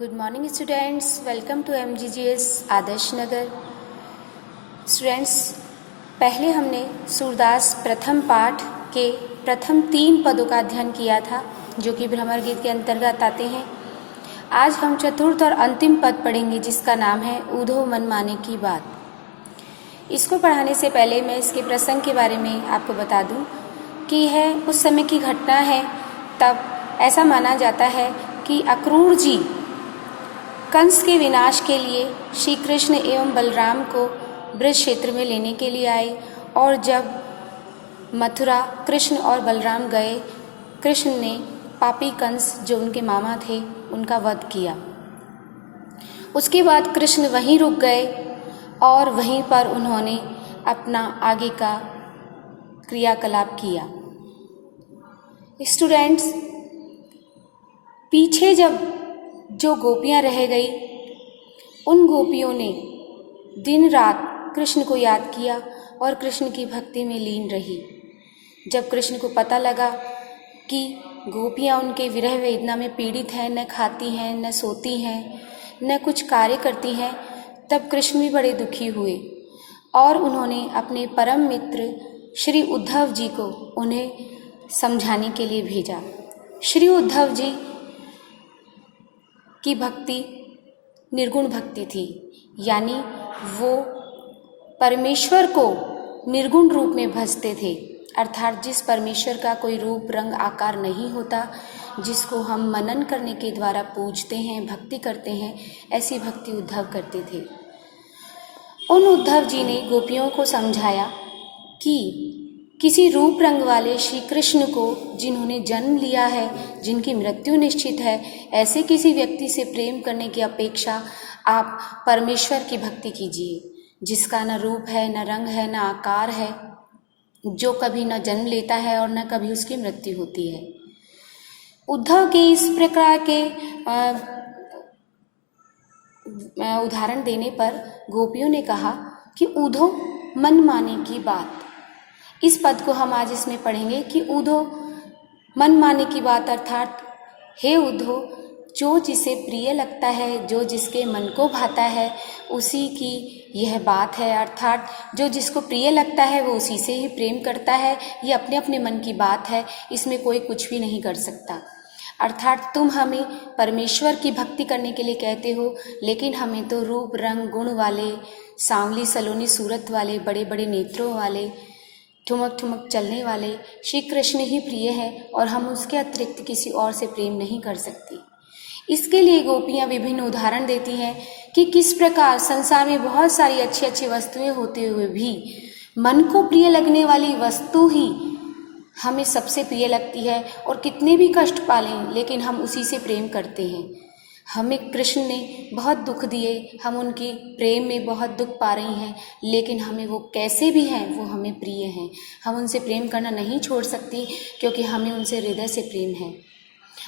Good morning students, welcome to MGGS Adarsh Nagar. Students, पहले हमने सूरदास प्रथम पाठ के प्रथम 3 पदों का अध्ययन किया था जो कि भ्रमर गीत के अंतर्गत आते हैं। आज हम चतुर्थ और अंतिम पद पढ़ेंगे जिसका नाम है ऊधो मन माने की बात। इसको पढ़ाने से पहले मैं इसके प्रसंग के बारे में आपको बता दूं कि यह उस समय की घटना है। तब ऐसा माना जाता है कि अक्रूर जी कंस के विनाश के लिए श्री कृष्ण एवं बलराम को ब्रज क्षेत्र में लेने के लिए आए और जब मथुरा कृष्ण और बलराम गए, कृष्ण ने पापी कंस जो उनके मामा थे उनका वध किया। उसके बाद कृष्ण वहीं रुक गए और वहीं पर उन्होंने अपना आगे का क्रियाकलाप किया। स्टूडेंट्स, पीछे जब जो गोपियां रह गई, उन गोपियों ने दिन रात कृष्ण को याद किया और कृष्ण की भक्ति में लीन रही। जब कृष्ण को पता लगा कि गोपियां उनके विरह वेदना में पीड़ित हैं, न खाती हैं, न सोती हैं, न कुछ कार्य करती हैं, तब कृष्ण भी बड़े दुखी हुए और उन्होंने अपने परम मित्र श्री उद्धव जी को उन्हें समझाने के लिए भेजा। श्री उद्धव जी की भक्ति निर्गुण भक्ति थी, यानी वो परमेश्वर को निर्गुण रूप में भजते थे, अर्थात जिस परमेश्वर का कोई रूप रंग आकार नहीं होता, जिसको हम मनन करने के द्वारा पूजते हैं, भक्ति करते हैं, ऐसी भक्ति उद्धव करते थे। उन उद्धव जी ने गोपियों को समझाया कि किसी रूप रंग वाले श्री कृष्ण को जिन्होंने जन्म लिया है, जिनकी मृत्यु निश्चित है, ऐसे किसी व्यक्ति से प्रेम करने की अपेक्षा आप परमेश्वर की भक्ति कीजिए, जिसका न रूप है, न रंग है, न आकार है, जो कभी न जन्म लेता है और न कभी उसकी मृत्यु होती है। उद्धव के इस प्रकार के उदाहरण देने पर गोपियों ने कहा कि ऊधो मन माने की बात। इस पद को हम आज इसमें पढ़ेंगे कि ऊधो मन माने की बात, अर्थात हे उद्धो, जो जिसे प्रिय लगता है, जो जिसके मन को भाता है, उसी की यह बात है। अर्थात जो जिसको प्रिय लगता है वो उसी से ही प्रेम करता है। ये अपने अपने मन की बात है, इसमें कोई कुछ भी नहीं कर सकता। अर्थात तुम हमें परमेश्वर की भक्ति करने के लिए कहते हो, लेकिन हमें तो रूप रंग गुण वाले, सांवली सलोनी सूरत वाले, बड़े बड़े नेत्रों वाले, ठुमक ठुमक चलने वाले श्री कृष्ण ही प्रिय है और हम उसके अतिरिक्त किसी और से प्रेम नहीं कर सकती। इसके लिए गोपियाँ विभिन्न उदाहरण देती हैं कि किस प्रकार संसार में बहुत सारी अच्छी अच्छी वस्तुएं होते हुए भी मन को प्रिय लगने वाली वस्तु ही हमें सबसे प्रिय लगती है, और कितने भी कष्ट पालें लेकिन हम उसी से प्रेम करते हैं। हमें कृष्ण ने बहुत दुख दिए, हम उनके प्रेम में बहुत दुख पा रही हैं, लेकिन हमें वो कैसे भी हैं वो हमें प्रिय हैं। हम उनसे प्रेम करना नहीं छोड़ सकती, क्योंकि हमें उनसे हृदय से प्रेम है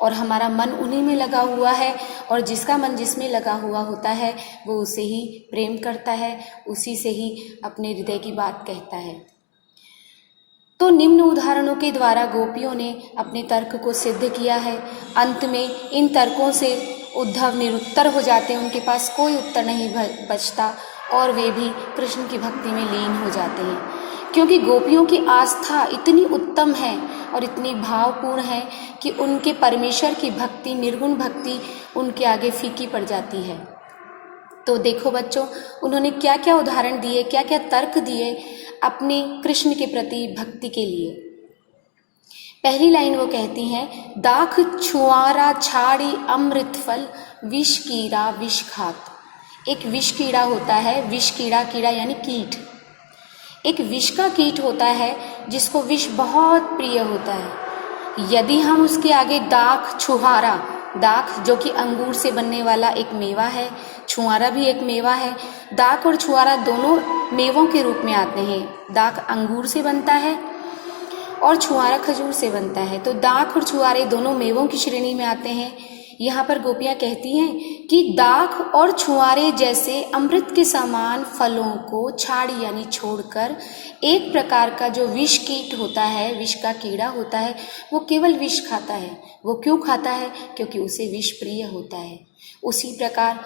और हमारा मन उन्हीं में लगा हुआ है, और जिसका मन जिसमें लगा हुआ होता है वो उसे ही प्रेम करता है, उसी से ही अपने हृदय की बात कहता है। तो निम्न उदाहरणों के द्वारा गोपियों ने अपने तर्क को सिद्ध किया है। अंत में इन तर्कों से उद्धव निरुत्तर हो जाते हैं, उनके पास कोई उत्तर नहीं बचता और वे भी कृष्ण की भक्ति में लीन हो जाते हैं, क्योंकि गोपियों की आस्था इतनी उत्तम है और इतनी भावपूर्ण है कि उनके परमेश्वर की भक्ति, निर्गुण भक्ति, उनके आगे फीकी पड़ जाती है। तो देखो बच्चों, उन्होंने क्या क्या उदाहरण दिए, क्या क्या तर्क दिए अपने कृष्ण के प्रति भक्ति के लिए। पहली लाइन वो कहती हैं, दाख छुआरा छाड़ी अमृत फल, विष कीड़ा विष खात। एक विष कीड़ा होता है, विष कीड़ा, कीड़ा यानी कीट, एक विष का कीट होता है जिसको विष बहुत प्रिय होता है। यदि हम उसके आगे दाख छुहारा, दाख जो कि अंगूर से बनने वाला एक मेवा है, छुआरा भी एक मेवा है, दाख और छुआरा दोनों मेवों के रूप में आते हैं। दाख अंगूर से बनता है और छुआरा खजूर से बनता है, तो दाख और छुआरे दोनों मेवों की श्रेणी में आते हैं। यहाँ पर गोपियाँ कहती हैं कि दाख और छुआरे जैसे अमृत के समान फलों को छाड़ी यानी छोड़कर एक प्रकार का जो विष कीट होता है, विष का कीड़ा होता है, वो केवल विष खाता है। वो क्यों खाता है? क्योंकि उसे विष प्रिय होता है। उसी प्रकार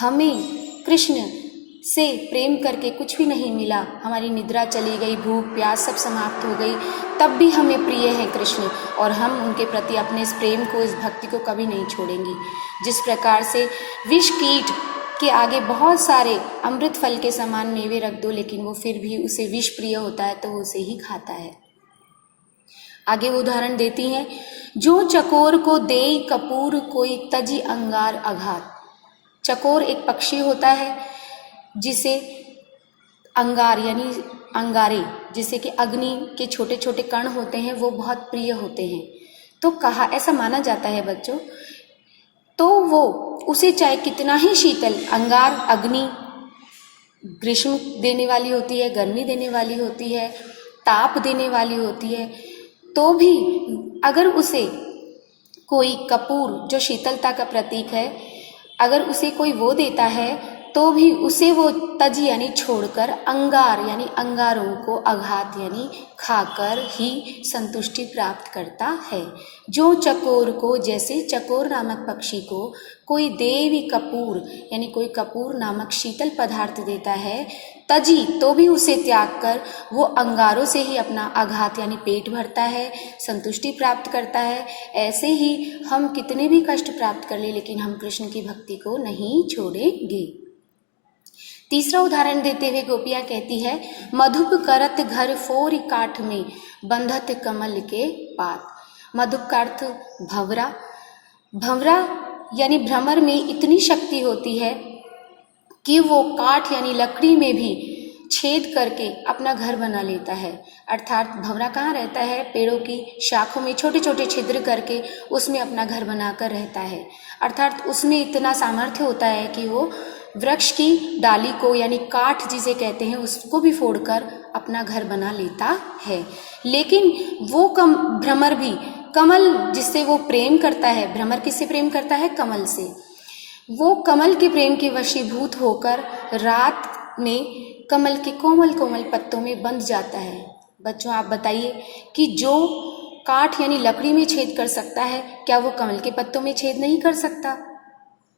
हमें कृष्ण से प्रेम करके कुछ भी नहीं मिला, हमारी निद्रा चली गई, भूख प्यास सब समाप्त हो गई, तब भी हमें प्रिय है कृष्ण, और हम उनके प्रति अपने इस प्रेम को, इस भक्ति को कभी नहीं छोड़ेंगे। जिस प्रकार से विष कीट के आगे बहुत सारे अमृत फल के समान मेवे रख दो, लेकिन वो फिर भी उसे विष प्रिय होता है, तो वो उसे ही खाता है। आगे वो उदाहरण देती हैं, जो चकोर को देई कपूर कोई तजी अंगार अघात। चकोर एक पक्षी होता है जिसे अंगार यानी अंगारे, जिसे कि अग्नि के छोटे छोटे कण होते हैं, वो बहुत प्रिय होते हैं। तो कहा, ऐसा माना जाता है बच्चों, तो वो उसे चाहे कितना ही शीतल, अंगार अग्नि ग्रीष्म देने वाली होती है, गर्मी देने वाली होती है, ताप देने वाली होती है, तो भी अगर उसे कोई कपूर जो शीतलता का प्रतीक है, अगर उसे कोई वो देता है, तो भी उसे वो तज यानी छोड़कर अंगार यानी अंगारों को अघात यानी खाकर ही संतुष्टि प्राप्त करता है। जो चकोर को, जैसे चकोर नामक पक्षी को कोई देवी कपूर यानी कोई कपूर नामक शीतल पदार्थ देता है, तजी तो भी उसे त्याग कर वो अंगारों से ही अपना आघात यानी पेट भरता है, संतुष्टि प्राप्त करता है। ऐसे ही हम कितने भी कष्ट प्राप्त कर ले, लेकिन हम कृष्ण की भक्ति को नहीं छोड़ेंगे। तीसरा उदाहरण देते हुए गोपियाँ कहती है, मधुप करत घर फोर काठ में बंधत कमल के पात। मधुप का अर्थ भंवरा। भंवरा यानी भ्रमर में इतनी शक्ति होती है कि वो काठ यानी लकड़ी में भी छेद करके अपना घर बना लेता है। अर्थात भंवरा कहाँ रहता है? पेड़ों की शाखों में छोटे छोटे छिद्र करके उसमें अपना घर बनाकर रहता है। अर्थात उसमें इतना सामर्थ्य होता है कि वो वृक्ष की डाली को यानी काठ जिसे कहते हैं उसको भी फोड़कर अपना घर बना लेता है। लेकिन वो भ्रमर भी कमल जिससे वो प्रेम करता है, भ्रमर किससे प्रेम करता है? कमल से। वो कमल के प्रेम के वशीभूत होकर रात में कमल के कोमल कोमल पत्तों में बंध जाता है। बच्चों आप बताइए कि जो काठ यानी लकड़ी में छेद कर सकता है, क्या वो कमल के पत्तों में छेद नहीं कर सकता?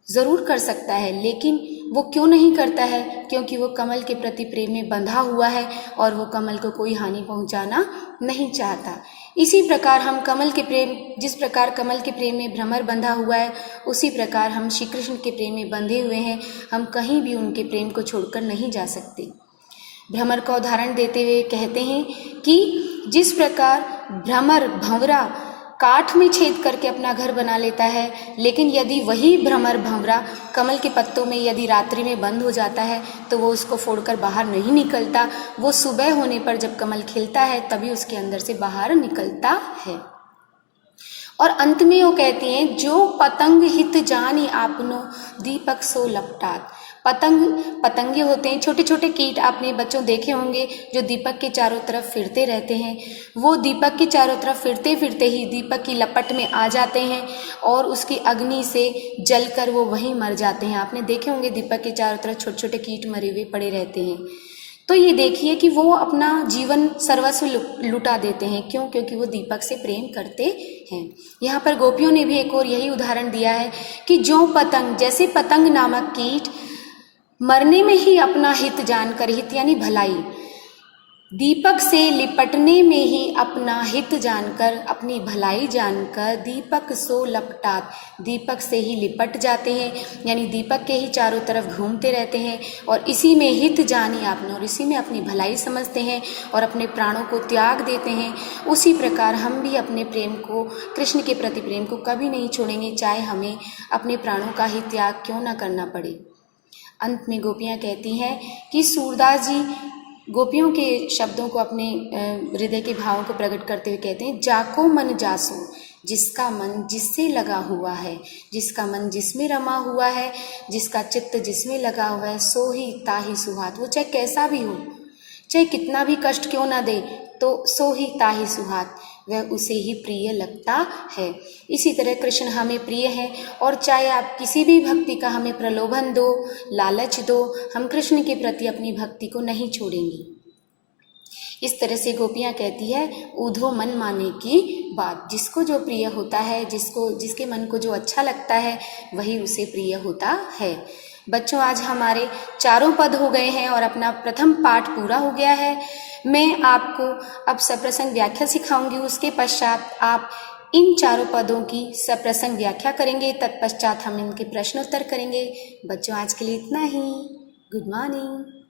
जरूर कर सकता है, लेकिन वो क्यों नहीं करता है? क्योंकि वो कमल के प्रति प्रेम में बंधा हुआ है और वो कमल को कोई हानि पहुंचाना नहीं चाहता। इसी प्रकार हम कमल के प्रेम, जिस प्रकार कमल के प्रेम में भ्रमर बंधा हुआ है, उसी प्रकार हम श्री कृष्ण के प्रेम में बंधे हुए हैं। हम कहीं भी उनके प्रेम को छोड़कर नहीं जा सकते। भ्रमर का उदाहरण देते हुए कहते हैं कि जिस प्रकार भ्रमर भंवरा काठ में छेद करके अपना घर बना लेता है, लेकिन यदि वही भ्रमर भंवरा कमल के पत्तों में यदि रात्रि में बंद हो जाता है तो वो उसको फोड़कर बाहर नहीं निकलता। वो सुबह होने पर जब कमल खिलता है तभी उसके अंदर से बाहर निकलता है। और अंत में वो कहती हैं, जो पतंग हित जानी आपनो दीपक सो लपटात। पतंगे होते हैं छोटे छोटे कीट, आपने बच्चों देखे होंगे, जो दीपक के चारों तरफ फिरते रहते हैं। वो दीपक के चारों तरफ फिरते फिरते ही दीपक की लपट में आ जाते हैं और उसकी अग्नि से जलकर वो वहीं मर जाते हैं। आपने देखे होंगे दीपक के चारों तरफ छोटे छोटे कीट मरे हुए पड़े रहते हैं। तो ये देखिए कि वो अपना जीवन सर्वस्व लुटा देते हैं। क्यों? क्योंकि वो दीपक से प्रेम करते हैं। यहाँ पर गोपियों ने भी एक और यही उदाहरण दिया है कि जो पतंग, जैसे पतंग नामक कीट मरने में ही अपना हित जानकर, हित यानी भलाई, दीपक से लिपटने में ही अपना हित जानकर, अपनी भलाई जानकर दीपक सो लपटात, दीपक से ही लिपट जाते हैं, यानी दीपक के ही चारों तरफ घूमते रहते हैं और इसी में हित जानी आपने, और इसी में अपनी भलाई समझते हैं और अपने प्राणों को त्याग देते हैं। उसी प्रकार हम भी अपने प्रेम को, कृष्ण के प्रति प्रेम को कभी नहीं छोड़ेंगे, चाहे हमें अपने प्राणों का ही त्याग क्यों न करना पड़े। अंत में गोपियाँ कहती हैं कि सूरदास जी गोपियों के शब्दों को, अपने हृदय के भावों को प्रकट करते हुए कहते हैं, जाको मन जासो, जिसका मन जिससे लगा हुआ है, जिसका मन जिसमें रमा हुआ है, जिसका चित्त जिसमें लगा हुआ है, सो ही ताहि सुहात। वो चाहे कैसा भी हो, चाहे कितना भी कष्ट क्यों ना दे, तो सो ही ताहि सुहात, वह उसे ही प्रिय लगता है। इसी तरह कृष्ण हमें प्रिय हैं और चाहे आप किसी भी भक्ति का हमें प्रलोभन दो, लालच दो, हम कृष्ण के प्रति अपनी भक्ति को नहीं छोड़ेंगे। इस तरह से गोपियाँ कहती है ऊधो मन माने की बात। जिसको जो प्रिय होता है, जिसके मन को जो अच्छा लगता है वही उसे प्रिय होता है। बच्चों, आज हमारे चारों पद हो गए हैं और अपना प्रथम पाठ पूरा हो गया है। मैं आपको अब सप्रसंग व्याख्या सिखाऊंगी, उसके पश्चात आप इन चारों पदों की सप्रसंग व्याख्या करेंगे, तत्पश्चात हम इनके प्रश्नोत्तर करेंगे। बच्चों, आज के लिए इतना ही। Good morning.